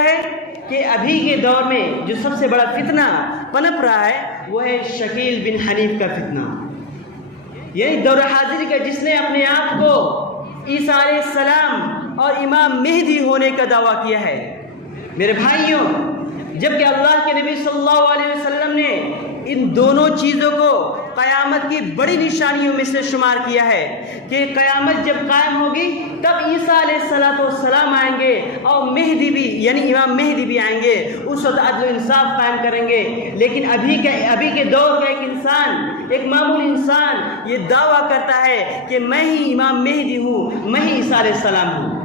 ہے کہ ابھی کے دور میں جو سب سے بڑا فتنہ پنپ رہا ہے وہ ہے شکیل بن حنیف کا فتنہ، یعنی دور حاضر کا، جس نے اپنے آپ کو عیسیٰ علیہ السلام اور امام مہدی ہونے کا دعویٰ کیا ہے۔ میرے بھائیوں، جبکہ اللہ کے نبی صلی اللہ علیہ وسلم نے ان دونوں چیزوں کو قیامت کی بڑی نشانیوں میں سے شمار کیا ہے کہ قیامت جب قائم ہوگی تب عیسیٰ علیہ السلام آئیں گے اور مہدی بھی، یعنی امام مہدی بھی آئیں گے، اس وقت عدل و انصاف قائم کریں گے۔ لیکن ابھی کے دور کا ایک انسان، ایک معمولی انسان یہ دعویٰ کرتا ہے کہ میں ہی امام مہدی ہوں، میں ہی عیسیٰ علیہ السلام ہوں،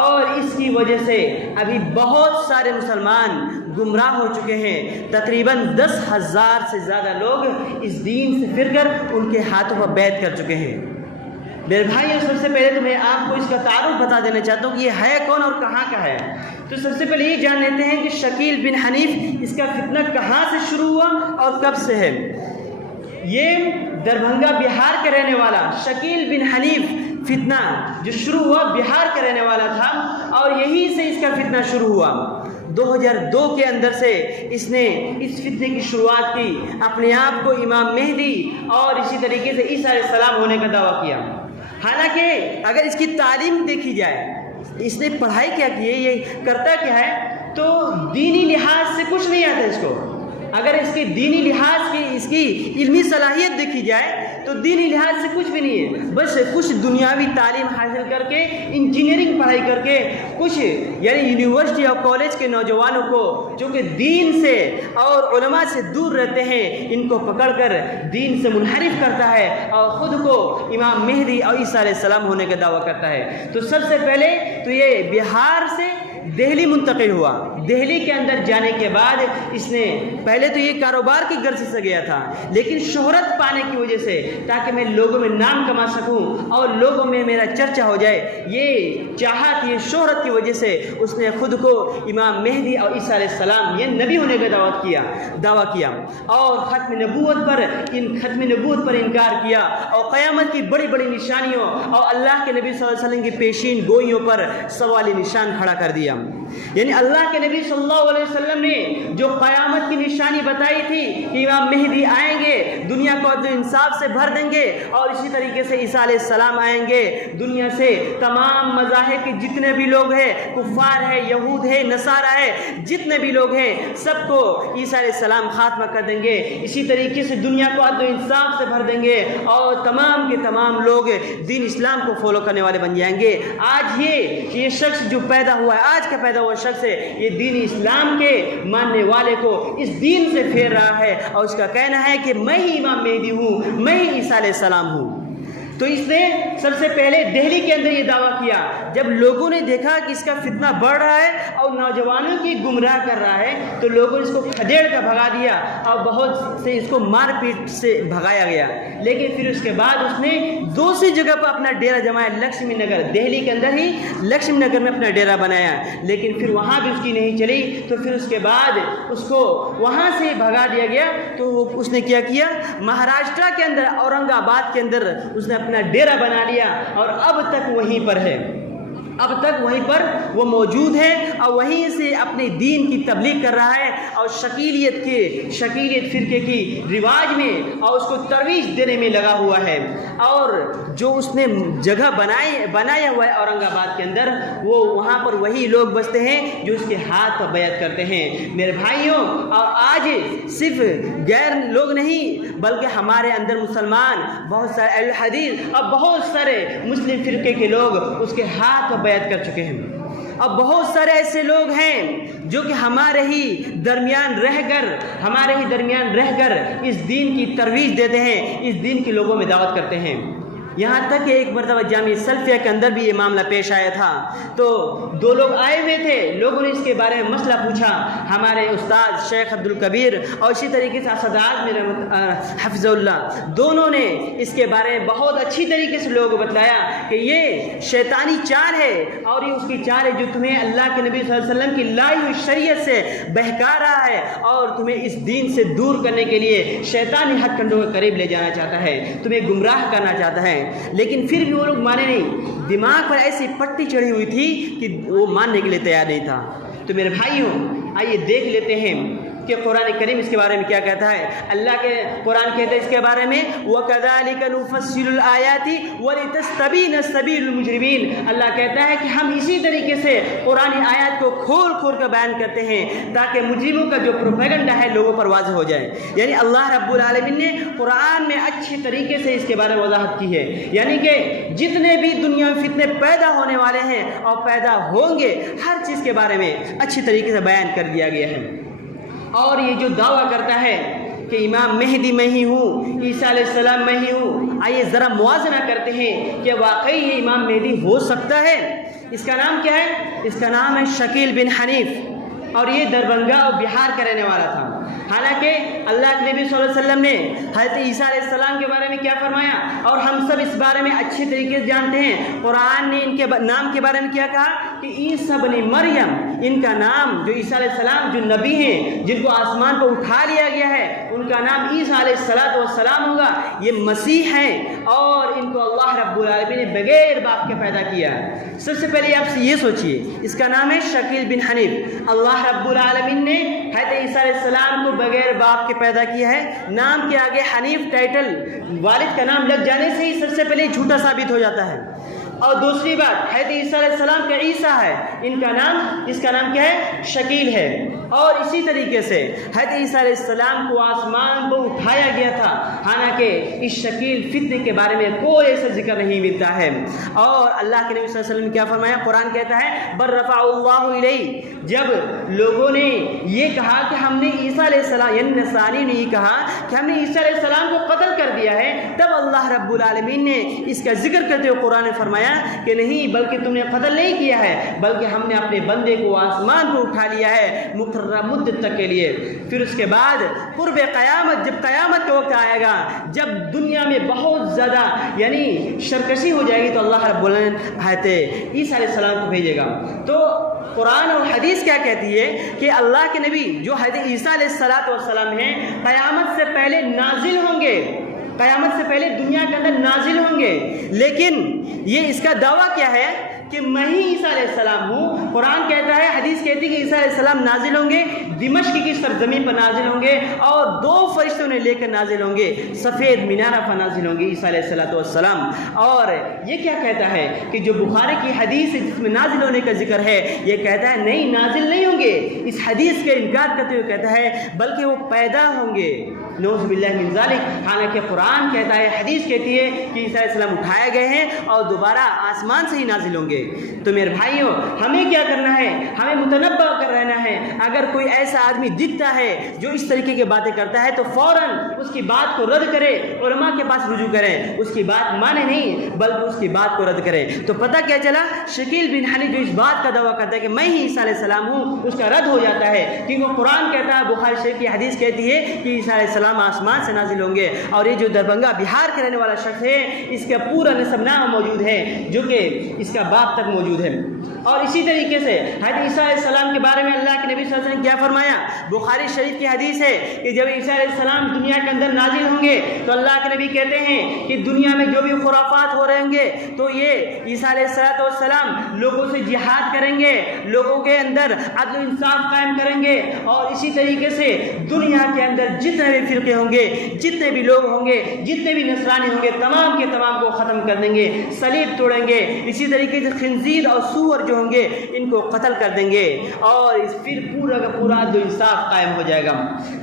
اور اس کی وجہ سے ابھی بہت سارے مسلمان گمراہ ہو چکے ہیں۔ تقریباً 10,000 سے زیادہ لوگ اس دین سے پھر کر ان کے ہاتھوں پر بیعت کر چکے ہیں۔ میرے بھائیوں، سب سے پہلے تو میں آپ کو اس کا تعارف بتا دینا چاہتا ہوں کہ یہ ہے کون اور کہاں کا ہے۔ تو سب سے پہلے یہ جان لیتے ہیں کہ شکیل بن حنیف، اس کا فتنہ کہاں سے شروع ہوا اور کب سے ہے۔ یہ دربھنگا بہار کا رہنے والا شکیل بن حنیف فتنہ جو شروع ہوا بہار کا رہنے والا تھا، اور یہیں سے اس کا فتنہ شروع ہوا۔ 2002 کے اندر سے اس نے اس فتنے کی شروعات کی، اپنے آپ کو امام مہدی اور اسی طریقے سے عیسیٰ علیہ السلام ہونے کا دعویٰ کیا۔ حالانکہ اگر اس کی تعلیم دیکھی جائے، اس نے پڑھائی کیا کی ہے، یہ کرتا کیا ہے، تو دینی لحاظ سے کچھ نہیں آتا اس کو۔ اگر اس کے دینی لحاظ کی، اس کی علمی صلاحیت دیکھی جائے تو دینی لحاظ سے کچھ بھی نہیں ہے، بس کچھ دنیاوی تعلیم حاصل کر کے، انجینئرنگ پڑھائی کر کے، کچھ یعنی یونیورسٹی اور کالج کے نوجوانوں کو جو کہ دین سے اور علماء سے دور رہتے ہیں، ان کو پکڑ کر دین سے منحرف کرتا ہے اور خود کو امام مہدی اور عیسیٰ علیہ السلام ہونے کا دعویٰ کرتا ہے۔ تو سب سے پہلے تو یہ بہار سے دہلی منتقل ہوا۔ دہلی کے اندر جانے کے بعد اس نے پہلے تو یہ کاروبار کی غرض سے گیا تھا، لیکن شہرت پانے کی وجہ سے، تاکہ میں لوگوں میں نام کما سکوں اور لوگوں میں میرا چرچا ہو جائے، یہ چاہت، یہ شہرت کی وجہ سے اس نے خود کو امام مہدی اور عیسیٰ علیہ السلام، یہ نبی ہونے کا دعویٰ کیا اور ختم نبوت پر انکار کیا، اور قیامت کی بڑی بڑی نشانیوں اور اللہ کے نبی صلی اللہ علیہ وسلم کی پیشین گوئیوں پر سوالی نشان کھڑا کر دیا۔ یعنی اللہ کے نبی صلی اللہ علیہ وسلم نے جو قیامت کی نشانی بتائی تھی کہ امام مہدی آئیں گے، دنیا کو عدل و انصاف سے بھر دیں گے، اور اسی طریقے سے عیسیٰ علیہ السلام آئیں گے، دنیا سے تمام مذاہب کے جتنے بھی لوگ ہیں، کفار ہے، یہود ہے، نصارہ ہے، جتنے بھی لوگ ہیں، سب کو عیسیٰ علیہ السلام خاتمہ کر دیں گے، اسی طریقے سے دنیا کو عدل و انصاف سے بھر دیں گے، اور تمام کے تمام لوگ دین اسلام کو فالو کرنے والے بن جائیں گے۔ آج یہ شخص جو پیدا ہوا ہے، آج کا پیدا ہوا شخص ہے، یہ دین اسلام کے ماننے والے کو اس دین سے پھیر رہا ہے، اور اس کا کہنا ہے کہ میں ہی امام مہدی ہوں، میں ہی عیسیٰ علیہ السلام ہوں۔ تو اس نے سب سے پہلے دہلی کے اندر یہ دعویٰ کیا۔ جب لوگوں نے دیکھا کہ اس کا فتنہ بڑھ رہا ہے اور نوجوانوں کی گمراہ کر رہا ہے، تو لوگوں نے اس کو کھدیڑ کر بھگا دیا اور بہت سے اس کو مار پیٹ سے بھگایا گیا۔ لیکن پھر اس کے بعد اس نے دوسری جگہ پر اپنا ڈیرا جمایا، لکشمی نگر، دہلی کے اندر ہی لکشمی نگر میں اپنا ڈیرا بنایا، لیکن پھر وہاں بھی اس کی نہیں چلی، تو پھر اس کے بعد اس کو وہاں سے بھگا دیا گیا۔ تو اس نے کیا کیا، مہاراشٹرا کے اندر، اورنگ آباد کے اندر اس نے اپنا ڈیرا بنا لیا، اور اب تک وہیں پر ہے، اب تک وہیں پر وہ موجود ہے، اور وہیں سے اپنے دین کی تبلیغ کر رہا ہے، اور شکیلیت فرقے کی رواج میں اور اس کو ترویج دینے میں لگا ہوا ہے۔ اور جو اس نے جگہ بنایا ہوا ہے اورنگ آباد کے اندر، وہ وہاں پر وہی لوگ بستے ہیں جو اس کے ہاتھ پر بیعت کرتے ہیں۔ میرے بھائیوں، اور آج صرف غیر لوگ نہیں بلکہ ہمارے اندر مسلمان، بہت سارے اہل حدیث اور بہت سارے مسلم فرقے کے لوگ اس کے ہاتھ پر بیعت کر چکے ہیں۔ اب بہت سارے ایسے لوگ ہیں جو کہ ہمارے ہی درمیان رہ کر اس دین کی ترویج دیتے ہیں، اس دین کے لوگوں میں دعوت کرتے ہیں۔ یہاں تک کہ ایک مرتبہ جامعہ سلفیہ کے اندر بھی یہ معاملہ پیش آیا تھا، تو دو لوگ آئے ہوئے تھے، لوگوں نے اس کے بارے میں مسئلہ پوچھا، ہمارے استاد شیخ عبدالکبیر اور اسی طریقے سے اسد اعظم حفظ اللہ، دونوں نے اس کے بارے میں بہت اچھی طریقے سے لوگوں کو بتلایا کہ یہ شیطانی چال ہے، اور یہ اس کی چال ہے جو تمہیں اللہ کے نبی صلی اللہ علیہ وسلم کی لائی ہوئی شریعت سے بہکا رہا ہے، اور تمہیں اس دین سے دور کرنے کے لیے شیطانی ہتھ کنڈوں کے قریب لے جانا چاہتا ہے، تمہیں گمراہ کرنا چاہتا ہے۔ لیکن پھر بھی وہ لوگ مانے نہیں، دماغ پر ایسی پٹی چڑھی ہوئی تھی کہ وہ ماننے کے لیے تیار نہیں تھا۔ تو تو میرے بھائیوں آئیے دیکھ لیتے ہیں کہ قرآن کریم اس کے بارے میں کیا کہتا ہے۔ اللہ کے قرآن کہتا ہے اس کے بارے میں وَكَذَلِكَ نُفَصِّلُ الْآيَاتِ وَلِتَسْتَبِينَ سَبِيلُ الْمُجْرِمِينَ۔ اللہ کہتا ہے کہ ہم اسی طریقے سے قرآن آیات کو کھول کھول کر بیان کرتے ہیں تاکہ مجرموں کا جو پروپیگنڈا ہے لوگوں پر واضح ہو جائے۔ یعنی اللہ رب العالمین نے قرآن میں اچھی طریقے سے اس کے بارے میں وضاحت کی ہے، یعنی کہ جتنے بھی دنیا میں فتنے پیدا ہونے والے ہیں اور پیدا ہوں گے ہر چیز کے بارے میں اچھی طریقے سے بیان کر دیا گیا ہے۔ اور یہ جو دعویٰ کرتا ہے کہ امام مہدی میں ہی ہوں، عیسیٰ علیہ السلام میں ہی ہوں، آئیے ذرا موازنہ کرتے ہیں کہ واقعی یہ امام مہدی ہو سکتا ہے۔ اس کا نام کیا ہے؟ اس کا نام ہے شکیل بن حنیف، اور یہ دربھنگہ اور بہار کا رہنے والا تھا۔ حالانکہ اللہ کے نبی صلی اللہ علیہ وسلم نے حضرت عیسیٰ علیہ السلام کے بارے میں کیا فرمایا، اور ہم سب اس بارے میں اچھی طریقے سے جانتے ہیں۔ قرآن نے ان کے نام کے بارے میں کیا کہا کہ عیسیٰ بن مریم، ان کا نام جو عیسیٰ علیہ السلام جو نبی ہیں جن کو آسمان پر اٹھا لیا گیا ہے، ان کا نام عیسیٰ علیہ السلام ہوگا، یہ مسیح ہیں، اور ان کو اللہ رب العالمین نے بغیر باپ کے پیدا کیا۔ سب سے پہلے آپ سے یہ سوچئے، اس کا نام ہے شکیل بن حنیف۔ اللہ رب العالمین نے حضرت عیسیٰ علیہ السلام کو بغیر باپ کے پیدا کیا ہے۔ نام کے آگے حنیف ٹائٹل والد کا نام لگ جانے سے ہی سب سے پہلے جھوٹا ثابت ہو جاتا ہے۔ اور دوسری بات، حضرت عیسیٰ علیہ السلام کا عیسیٰ ہے، ان کا نام، اس کا نام کیا ہے؟ شکیل ہے۔ اور اسی طریقے سے حضرت عیسیٰ علیہ السلام کو آسمان کو اٹھایا گیا تھا، حالانکہ اس شکیل فتنے کے بارے میں کوئی ایسا ذکر نہیں ملتا ہے۔ اور اللہ کے نبی صلی اللہ علیہ وسلم نے کیا فرمایا؟ قرآن کہتا ہے بل رفع اللہ الیہ، جب لوگوں نے یہ کہا کہ ہم نے عیسیٰ علیہ السلام، یعنی نصرانی نے یہ کہا کہ ہم نے عیسیٰ علیہ السلام کو قتل کر دیا ہے، تب اللہ رب العالمین نے اس کا ذکر کرتے ہوئے قرآن نے فرمایا کہ نہیں، بلکہ تم نے قتل نہیں کیا ہے، بلکہ ہم نے اپنے بندے کو آسمان کو اٹھا لیا ہے مقررہ مدت تک کے لیے۔ پھر اس کے بعد قرب قیامت، جب قیامت کا وقت آئے گا، جب دنیا میں بہت زیادہ یعنی سرکشی ہو جائے گی، تو اللہ رب العالمین حضرت عیسیٰ علیہ السلام کو بھیجے گا۔ تو قرآن اور حدیث کیا کہتی ہے کہ اللہ کے نبی جو حضرت عیسیٰ علیہ السلام ہیں قیامت سے پہلے نازل ہوں گے، قیامت سے پہلے دنیا کے اندر نازل ہوں گے، لیکن یہ اس کا دعویٰ کیا ہے کہ میں ہی عیسیٰ علیہ السلام ہوں۔ قرآن کہتا ہے، حدیث کہتی ہے کہ عیسیٰ علیہ السلام نازل ہوں گے، دمشق کی سرزمین پر نازل ہوں گے، اور 2 فرشتوں نے لے کر نازل ہوں گے، سفید مینارہ پر نازل ہوں گے عیسیٰ علیہ السلام۔ اور یہ کیا کہتا ہے کہ جو بخاری کی حدیث ہے جس میں نازل ہونے کا ذکر ہے، یہ کہتا ہے نہیں، نازل نہیں ہوں گے، اس حدیث کا انکار کرتے ہوئے کہتا ہے بلکہ وہ پیدا ہوں گے، نعوذ باللہ من ذالک۔ حالانکہ قرآن کہتا ہے، حدیث کہتی ہے کہ عیسیٰ علیہ السلام اٹھائے گئے ہیں اور دوبارہ آسمان سے ہی نازل ہوں گے۔ تو میرے بھائیوں، ہمیں کیا کرنا ہے؟ ہمیں متنبع کر رہنا ہے۔ اگر کوئی ایسا آدمی دکھتا ہے جو اس طریقے کی باتیں کرتا ہے تو فوراً اس کی بات کو رد کرے، علماء کے پاس رجوع کریں، اس کی بات مانے نہیں بلکہ اس کی بات کو رد کریں۔ تو پتہ کیا چلا؟ شکیل بن حنیف جو اس بات کا دعویٰ کرتا ہے کہ میں ہی عیسیٰ علیہ السلام ہوں، اس کا رد ہو جاتا ہے، کیونکہ قرآن کہتا ہے، بخاری شریف کی حدیث کہتی ہے کہ عیسیٰ علیہ السلام آسمان سے نازل ہوں گے۔ اور یہ جو دربھنگہ بہار کے رہنے والا شخص ہے، اس کا پورا نسب نامہ موجود ہے جو کہ اس کا باپ تک موجود ہے۔ اور اسی طریقے سے حضرت عیسیٰ علیہ السلام کے بارے میں اللہ کے نبی صلی اللہ علیہ وسلم نے کیا فرمایا؟ بخاری شریف کی حدیث ہے کہ جب عیسیٰ علیہ السلام دنیا کے اندر نازل ہوں گے تو اللہ کے نبی کہتے ہیں کہ دنیا میں جو بھی خرافات ہو رہے ہوں گے تو یہ عیسیٰ علیہ السلام لوگوں سے جہاد کریں گے، لوگوں کے اندر عدل و انصاف قائم کریں گے، اور اسی طریقے سے دنیا کے اندر جتنے بھی فرقے ہوں گے، جتنے بھی لوگ ہوں گے، جتنے بھی نصرانی ہوں گے، تمام کے تمام کو ختم کر دیں گے، صلیب توڑیں گے، اسی طریقے سے خنزیر اور سور جو ہوں گے ان کو قتل کر دیں گے، اور پھر پورا کا پورا عدل و انصاف قائم ہو جائے گا۔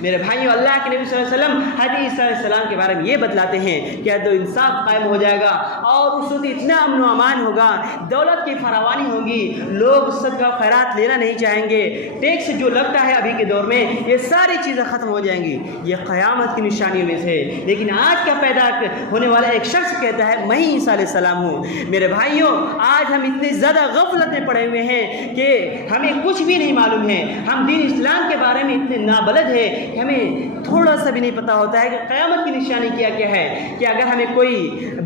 میرے بھائیوں، اللہ کے نبی صلی اللہ علیہ وسلم حضرت عیسیٰ علیہ السلام کے بارے میں یہ بتلاتے ہیں کہ عدل و انصاف قائم ہو جائے گا، اور اس وقت اتنا امن و امان ہوگا، دولت کی فراوانی ہوگی، لوگ صدقہ خیرات لینا نہیں چاہیں گے، ٹیکس جو لگتا ہے ابھی کے دور میں یہ ساری چیزیں ختم ہو جائیں گی، یہ قیامت کی نشانیوں میں سے۔ لیکن آج کا پیدا ہونے والا ایک شخص کہتا ہے میں ہی عیسیٰ علیہ السلام ہوں۔ میرے بھائیوں، آج ہم اتنے زیادہ غفلت میں پڑے ہوئے ہیں کہ ہمیں کچھ بھی نہیں معلوم ہے، ہم دین اسلام کے بارے میں اتنے نابلد ہیں کہ ہمیں تھوڑا سا بھی نہیں پتہ ہوتا ہے کہ قیامت کی نشانی کیا کیا ہے، کہ اگر ہمیں کوئی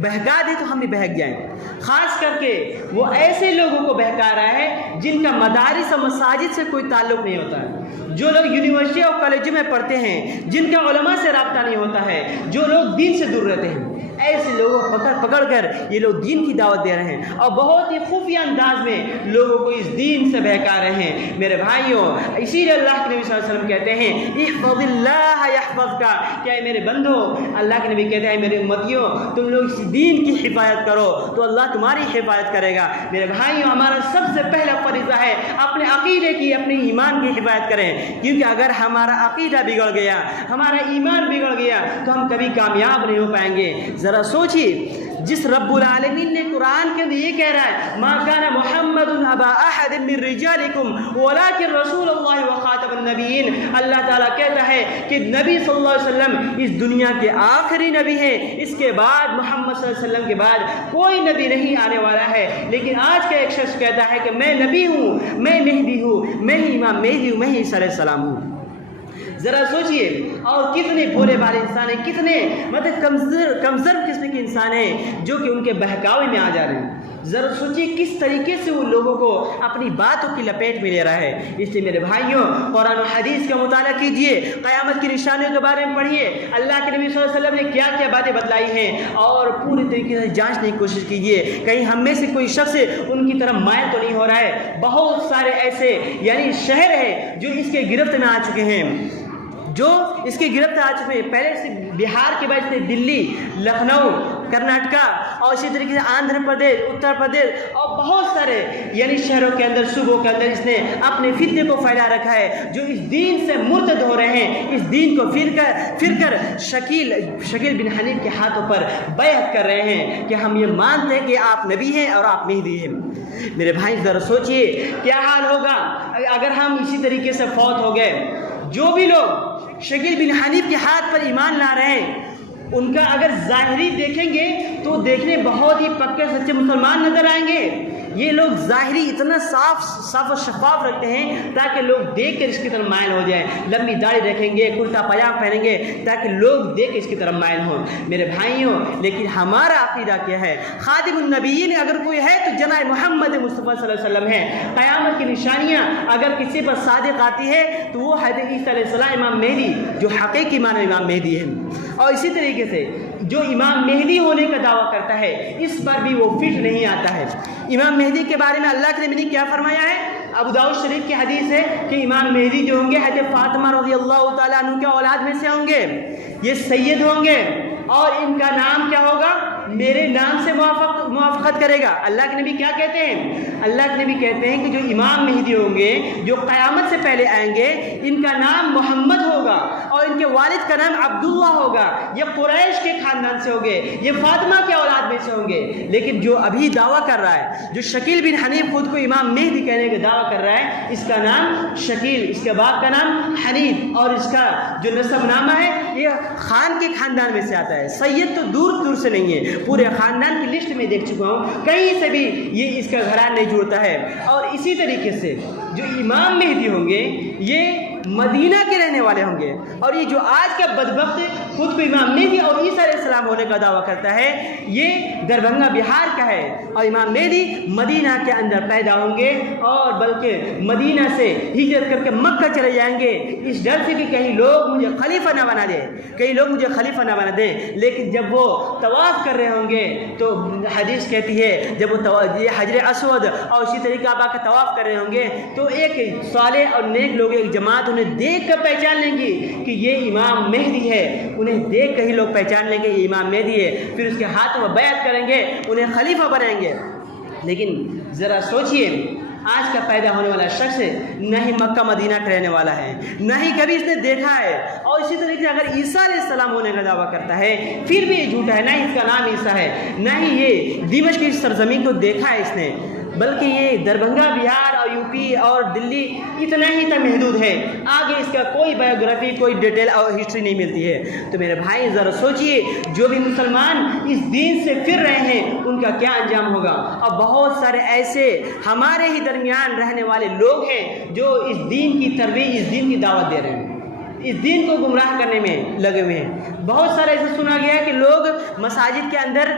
بہکا دے تو ہم بھی بہک جائیں۔ خاص کر کے وہ ایسے لوگوں کو بہکا رہا ہے جن کا مدارس اور مساجد سے کوئی تعلق نہیں ہوتا ہے، جو لوگ یونیورسٹی اور کالجوں میں پڑھتے ہیں، جن کا علماء سے رابطہ نہیں ہوتا ہے، جو لوگ دین سے دور رہتے ہیں۔ ایسے لوگوں کو پکڑ کر یہ لوگ دین کی دعوت دے رہے ہیں اور بہت ہی خفیہ انداز میں لوگوں کو اس دین سے بہکا رہے ہیں میرے بھائیوں۔ اسی لیے اللہ کے نبی صلی اللہ علیہ وسلم کہتے ہیں احفظ اللہ یحفظک، کیا میرے بندو، اللہ کے نبی کہتے ہیں میرے امتیوں تم لوگ اس دین کی حفاظت کرو تو اللہ تمہاری حفاظت کرے گا۔ میرے بھائیوں، ہمارا سب سے پہلا فریضہ ہے اپنے عقیدے کی، اپنے ایمان کی حفاظت کریں، کیونکہ اگر ہمارا عقیدہ بگڑ گیا، ہمارا ایمان بگڑ گیا تو ہم کبھی کامیاب نہیں ہو پائیں گے۔ ذرا سوچیے، جس رب العالمین نے قرآن کے اندر یہ کہہ رہا ہے ما کان محمد ابا احد من رجالکم ولکن رسول اللہ وخاتم النبیین، اللہ تعالیٰ کہتا ہے کہ نبی صلی اللہ علیہ وسلم اس دنیا کے آخری نبی ہیں، اس کے بعد محمد صلی اللہ علیہ وسلم کے بعد کوئی نبی نہیں آنے والا ہے۔ لیکن آج کا ایک شخص کہتا ہے کہ میں نبی ہوں، میں مہدی ہوں، میں ہی امام مہدی ہوں، میں ہی عیسیٰ علیہ السلام ہوں۔ ذرا سوچئے، اور کتنے بھولے بھالے انسان ہیں، کتنے مطلب کمزور قسم کے انسان ہیں جو کہ ان کے بہکاوے میں آ جا رہے ہیں۔ ذرا سوچئے کس طریقے سے وہ لوگوں کو اپنی باتوں کی لپیٹ میں لے رہا ہے۔ اس لیے میرے بھائیوں، قرآن و حدیث کا مطالعہ کیجئے، قیامت کی نشانیوں کے بارے میں پڑھیے، اللہ کے نبی صلی اللہ علیہ وسلم نے کیا کیا باتیں بتلائی ہیں، اور پوری طریقے سے جانچنے کی کوشش کیجئے کہیں ہم میں سے کوئی شخص ان کی طرف مائل تو نہیں ہو رہا ہے۔ بہت سارے ایسے یعنی شہر ہیں جو اس کے گرفت میں آ چکے ہیں، جو اس کی گرفت آ چکے ہیں۔ پہلے سے بہار کے بعد سے دلی، لکھنؤ، کرناٹکا اور اسی طریقے سے آندھرا پردیش، اتر پردیش اور بہت سارے یعنی شہروں کے اندر، صوبوں کے اندر اس نے اپنے فتنے کو پھیلا رکھا ہے، جو اس دین سے مرتد ہو رہے ہیں، اس دین کو پھر کر شکیل بن حنیف کے ہاتھوں پر بیعت کر رہے ہیں کہ ہم یہ مانتے ہیں کہ آپ نبی ہیں اور آپ مہدی ہیں۔ میرے بھائی ذرا سوچئے کیا حال ہوگا اگر ہم اسی طریقے سے فوت ہو گئے۔ جو بھی لوگ شکیل بن حنیف کے ہاتھ پر ایمان لا رہے ہیں، ان کا اگر ظاہری دیکھیں گے تو دیکھنے بہت ہی پکے سچے مسلمان نظر آئیں گے۔ یہ لوگ ظاہری اتنا صاف و شفاف رکھتے ہیں تاکہ لوگ دیکھ کر اس کی طرف مائل ہو جائیں، لمبی داڑھی رکھیں گے، کرتا پاجامہ پہنیں گے تاکہ لوگ دیکھ کے اس کی طرف مائل ہوں۔ میرے بھائیوں، لیکن ہمارا عقیدہ کیا ہے؟ خاتم النبیین اگر کوئی ہے تو جناب محمد مصطفیٰ صلی اللہ علیہ وسلم ہے۔ قیامت کی نشانیاں اگر کسی پر صادق آتی ہے تو وہ حضرت عیسیٰ علیہ السلام امام مہدی، جو حقیقی معنی امام مہدی ہے، اور اسی طریقے سے جو امام مہدی ہونے کا دعویٰ کرتا ہے اس پر بھی وہ فٹ نہیں آتا ہے۔ امام مہدی کے بارے میں اللہ کے نبی نے کیا فرمایا ہے؟ ابو داؤد شریف کی حدیث ہے کہ امام مہدی جو ہوں گے حضرت فاطمہ رضی اللہ تعالیٰ عنہ کے اولاد میں سے ہوں گے، یہ سید ہوں گے اور ان کا نام کیا ہوگا؟ میرے نام سے موافقت کرے گا۔ اللہ کے نبی کیا کہتے ہیں؟ اللہ کے نبی کہتے ہیں کہ جو امام مہدی ہوں گے، جو قیامت سے پہلے آئیں گے، ان کا نام محمد ہوگا اور ان کے والد کا نام عبداللہ ہوگا۔ یہ قریش کے خاندان سے ہوں گے، یہ فاطمہ کے اولاد میں سے ہوں گے۔ لیکن جو ابھی دعویٰ کر رہا ہے، جو شکیل بن حنیف خود کو امام مہدی کہنے کا دعویٰ کر رہا ہے، اس کا نام شکیل، اس کے باپ کا نام حنیف، اور اس کا جو نسب نامہ ہے یہ خان کے خاندان میں سے آتا ہے۔ سید تو دور دور سے نہیں ہے، پورے خاندان کی لسٹ میں دیکھ چکا ہوں، کہیں سے بھی یہ اس کا گھرانہ نہیں جڑتا ہے۔ اور اسی طریقے سے جو امام مہدی ہوں گے یہ مدینہ کے رہنے والے ہوں گے، اور یہ جو آج کا بدبخت خود کو امام مہدی اور عیسیٰ علیہ السلام ہونے کا دعویٰ کرتا ہے، یہ دربھنگہ بہار کا ہے، اور امام مہدی مدینہ کے اندر پیدا ہوں گے، اور بلکہ مدینہ سے ہجرت کر کے مکہ چلے جائیں گے، اس ڈر سے کہ کہیں لوگ مجھے خلیفہ نہ بنا دے، کئی لوگ مجھے خلیفہ نہ بنا دے۔ لیکن جب وہ طواف کر رہے ہوں گے تو حدیث کہتی ہے جب وہ یہ حجر اسود اور اسی طریقے کعبہ کا طواف کر رہے ہوں گے تو ایک صالح اور نیک لوگ، ایک جماعت انہیں دیکھ کر پہچان لیں گی کہ یہ امام مہدی ہے، انہیں دیکھ کر ہی لوگ پہچان لیں گے یہ امام مہدی ہے، پھر اس کے ہاتھوں میں بیعت کریں گے، انہیں خلیفہ بنائیں گے۔ لیکن ذرا سوچئے، آج کا پیدا ہونے والا شخص نہ ہی مکہ مدینہ کا رہنے والا ہے، نہ ہی کبھی اس نے دیکھا ہے، اور اسی طریقے سے اگر عیسیٰ علیہ السلام ہونے کا دعویٰ کرتا ہے پھر بھی یہ جھوٹا ہے، نہ ہی اس کا نام عیسیٰ ہے، نہ ہی یہ دمشق کی سرزمین کو دیکھا ہے اس نے، بلکہ یہ دربھنگہ بہار اور یوپی اور دلی اتنا ہی تا محدود ہے، آگے اس کا کوئی بایوگرافی، کوئی ڈیٹیل اور ہسٹری نہیں ملتی ہے۔ تو میرے بھائی ذرا سوچئے، جو بھی مسلمان اس دین سے پھر رہے ہیں ان کا کیا انجام ہوگا۔ اور بہت سارے ایسے ہمارے ہی درمیان رہنے والے لوگ ہیں جو اس دین کی ترویج، اس دین کی دعوت دے رہے ہیں، اس دین کو گمراہ کرنے میں لگے ہوئے ہیں۔ بہت سارا ایسا سنا گیا کہ لوگ مساجد کے اندر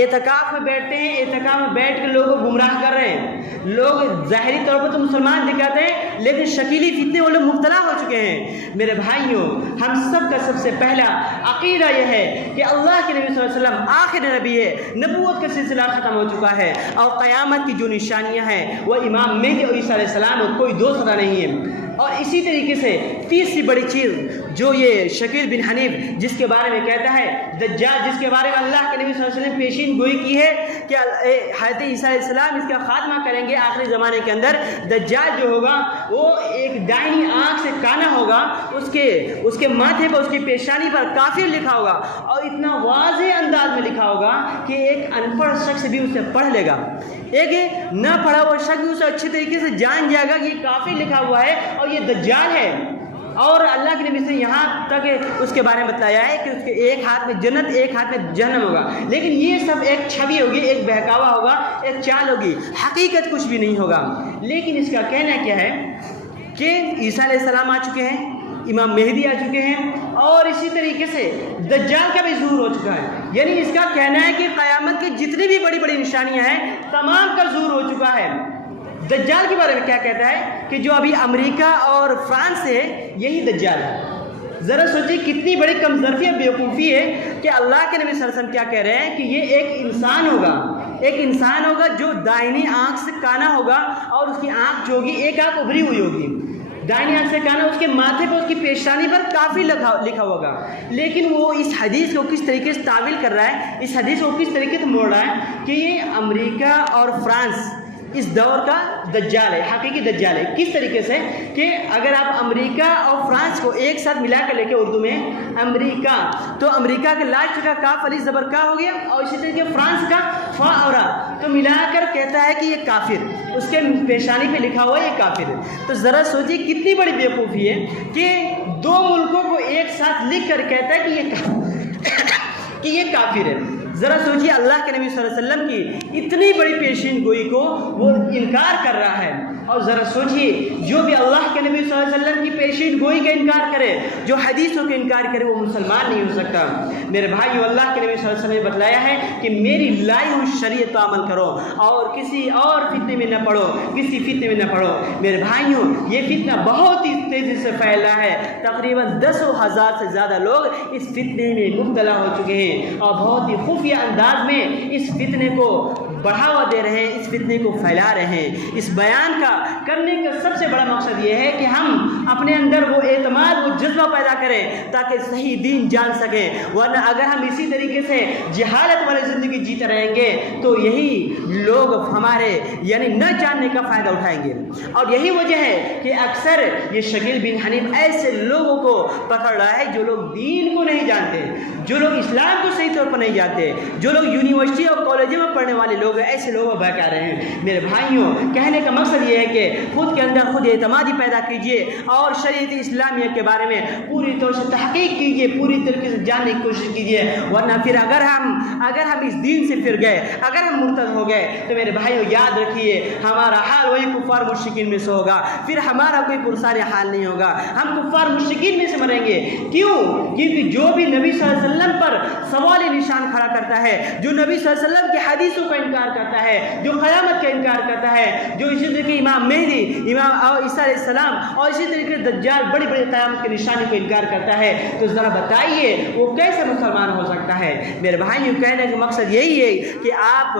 اعتکاف میں بیٹھتے ہیں، اعتکاف میں بیٹھ کے لوگوں کو گمراہ کر رہے ہیں. لوگ ظاہری طور پر تو مسلمان دکھاتے ہیں لیکن شکیلی فتنے وہ لوگ مبتلا ہو چکے ہیں. میرے بھائیوں، ہم سب کا سب سے پہلا عقیدہ یہ ہے کہ اللہ کے نبی صلی اللہ علیہ وسلم آخر نبی ہے، نبوت کا سلسلہ ختم ہو چکا ہے، اور قیامت کی جو نشانیاں ہیں وہ امام مہدی اور عیسیٰ علیہ السلام اور کوئی دوسرا نہیں ہے. اور اسی طریقے سے تیسری بڑی چیز جو یہ شکیل بن حنیف جس کے بارے میں کہتا ہے دجال، جس کے بارے میں اللہ کے نبی صلی اللہ علیہ وسلم پیشین گوئی کی ہے کہ حضرت عیسیٰ علیہ السلام اس کا خاتمہ کریں گے آخری زمانے کے اندر. دجال جو ہوگا وہ ایک دائنی آنکھ سے کانا ہوگا، اس کے ماتھے پر، اس کی پیشانی پر کافر لکھا ہوگا، اور اتنا واضح انداز میں لکھا ہوگا کہ ایک ان پڑھ شخص بھی اسے پڑھ لے گا، ایک نہ پڑھا ہوا شخص بھی اسے اچھی طریقے سے جان جائے گا کہ یہ کافر لکھا ہوا ہے اور یہ دجال ہے. اور اللہ کے نبی سے یہاں تک اس کے بارے میں بتایا ہے کہ اس کے ایک ہاتھ میں جنت، ایک ہاتھ میں جہنم ہوگا. لیکن یہ سب ایک چھوی ہوگی، ایک بہکاوا ہوگا، ایک چال ہوگی، حقیقت کچھ بھی نہیں ہوگا. لیکن اس کا کہنا کیا ہے کہ عیسیٰ علیہ السلام آ چکے ہیں، امام مہدی آ چکے ہیں، اور اسی طریقے سے دجال کا بھی ظہور ہو چکا ہے. یعنی اس کا کہنا ہے کہ قیامت کی جتنی بھی بڑی بڑی نشانیاں ہیں تمام کا ظہور ہو چکا ہے. دجال کے بارے میں کیا کہتا ہے کہ جو ابھی امریکہ اور فرانس ہے یہی دجال ہے. ذرا سوچیے کتنی بڑی کمزرفی اور بیوقوفی ہے کہ اللہ کے نبی صلی اللہ علیہ وسلم کیا کہہ رہے ہیں کہ یہ ایک انسان ہوگا، ایک انسان ہوگا جو دائنی آنکھ سے کانا ہوگا، اور اس کی آنکھ جو ہوگی ایک آنکھ ابھری ہوئی ہوگی، دائنی آنکھ سے کانا، اس کے ماتھے پر، اس کی پیشانی پر کافی لکھا ہوگا. لیکن وہ اس حدیث کو کس طریقے سے تعویل کر رہا ہے، اس حدیث کو کس طریقے سے موڑ رہا ہے کہ یہ امریکہ اور فرانس اس دور کا دجال ہے، حقیقی دجال ہے. کس طریقے سے کہ اگر آپ امریکہ اور فرانس کو ایک ساتھ ملا کر لے کے اردو میں امریکہ، تو امریکہ کے لاسٹ کا کاف علی زبر کا ہو گیا، اور اسی طریقے فرانس کا فا اور را، تو ملا کر کہتا ہے کہ یہ کافر، اس کے پیشانی پہ لکھا ہوا ہے یہ کافر. تو ذرا سوچیے کتنی بڑی بیوقوفی ہے کہ دو ملکوں کو ایک ساتھ لکھ کر کہتا ہے کہ یہ کافر ہے. ذرا سوچیے اللہ کے نبی صلی اللہ علیہ وسلم کی اتنی بڑی پیشین گوئی کو وہ انکار کر رہا ہے. اور ذرا سوچیے جو بھی اللہ کے نبی صلی اللہ علیہ وسلم کی پیشین گوئی کا انکار کرے، جو حدیثوں کا انکار کرے، وہ مسلمان نہیں ہو سکتا. میرے بھائیو، اللہ کے نبی صلی اللہ علیہ وسلم نے بتلایا ہے کہ میری لائی ہوئی شریعت پر عمل کرو اور کسی اور فتنے میں نہ پڑو، کسی فتنے میں نہ پڑو. میرے بھائیوں، یہ فتنہ بہت ہی تیزی سے پھیلا ہے. تقریباً 10,000 سے زیادہ لوگ اس فتنے میں مبتلا ہو چکے ہیں، اور بہت ہی خفیہ انداز میں اس فتنے کو بڑھاوا دے رہے ہیں، اس فتنے کو پھیلا رہے ہیں. اس بیان کا کرنے کا سب سے بڑا مقصد یہ ہے کہ ہم اپنے اندر وہ اعتماد، وہ جذبہ پیدا کریں تاکہ صحیح دین جان سکیں. ورنہ اگر ہم اسی طریقے سے جہالت والی زندگی جیتے رہیں گے تو یہی لوگ ہمارے یعنی نہ جاننے کا فائدہ اٹھائیں گے. اور یہی وجہ ہے کہ اکثر یہ شکیل بن حنیف ایسے لوگوں کو پکڑ رہا ہے جو لوگ دین کو نہیں جانتے، جو لوگ اسلام کو صحیح طور پر نہیں جانتے، جو لوگ یونیورسٹی اور کالجوں میں پڑھنے والے لوگ ہیں، ایسے لوگوں کو بہکا رہے ہیں. میرے بھائیوں، کہنے کا مقصد یہ ہے کہ خود کے اندر خود اعتمادی پیدا کیجئے اور شریعت اسلامیہ کے بارے میں پوری طور سے تحقیق کیجئے، پوری طریقے سے جاننے کی کوشش کیجئے. ورنہ پھر اگر ہم اس دین سے پھر گئے، اگر ہم مرتد ہو گئے، تو میرے بھائیوں یاد رکھیے ہمارا حال وہی کفار مشرکین میں سے ہوگا. پھر ہمارا کوئی پرسان حال نہیں ہوگا، ہم کفار مشرکین میں سے مریں گے. کیوں؟ کیونکہ جو بھی نبی صلی اللہ علیہ وسلم پر سوالی نشان کھڑا کرتا ہے، جو نبی صلی اللہ علیہ وسلم کی حدیثوں کا انکار کرتا ہے، جو قیامت کا انکار کرتا ہے، جو اسی طریقے امام مہدی، امام عیسیٰ علیہ السلام اور اسی طریقے دجال بڑی بڑی قیامت کی نشانی کو انکار کرتا ہے، تو ذرا بتائیے وہ کیسے مسلمان ہو سکتا ہے؟ میرے بھائیوں، کہنے کا مقصد یہی ہے کہ آپ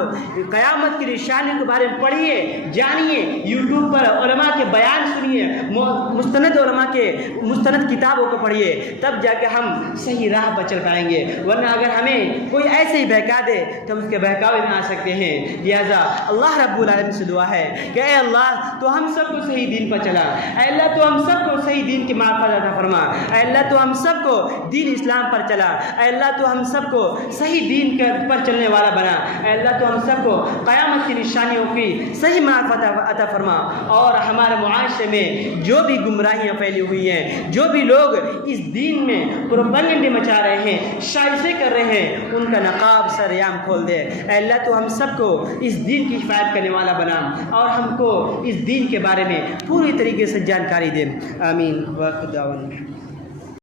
قیامت کی نشانی کے بارے میں پڑھیے، جانیے، یوٹیوب پر علماء کے بیان سنیے، مستند علماء کے مستند کتابوں کو پڑھیے، تب جا کے ہم صحیح راہ پر چل پائیں گے. ورنہ اگر ہمیں کوئی ایسے ہی بہکا دے تو ہم اس کے بہکاوے میں آ سکتے ہیں. لہذا اللہ رب العالمین سے دعا ہے کہ اے اللہ تو ہم سب کو صحیح دین پر چلا، اے اللہ تو ہم سب کو صحیح دین کی معرفت عطا فرما، اے اللہ تو ہم سب کو دین اسلام پر چلا، اے اللہ تو ہم سب کو صحیح دین پر چلنے والا بنا، اے اللہ تو ہم سب کو قیامت کی نشانیوں کی صحیح معرفت عطا فرما. اور ہمارے معاشرے میں جو بھی گمراہیاں پھیلی ہوئی ہیں، جو بھی لوگ اس دین میں پروپیگنڈے مچا رہے ہیں، شائستہ کر رہے ہیں، ان کا نقاب سریام کھول دے. اے اللہ تو ہم سب کو اس دین کی حفاظت کرنے والا بنا اور ہم کو اس دین کے بارے میں پوری طریقے سے جانکاری دے. آمین. وآخر دعوانا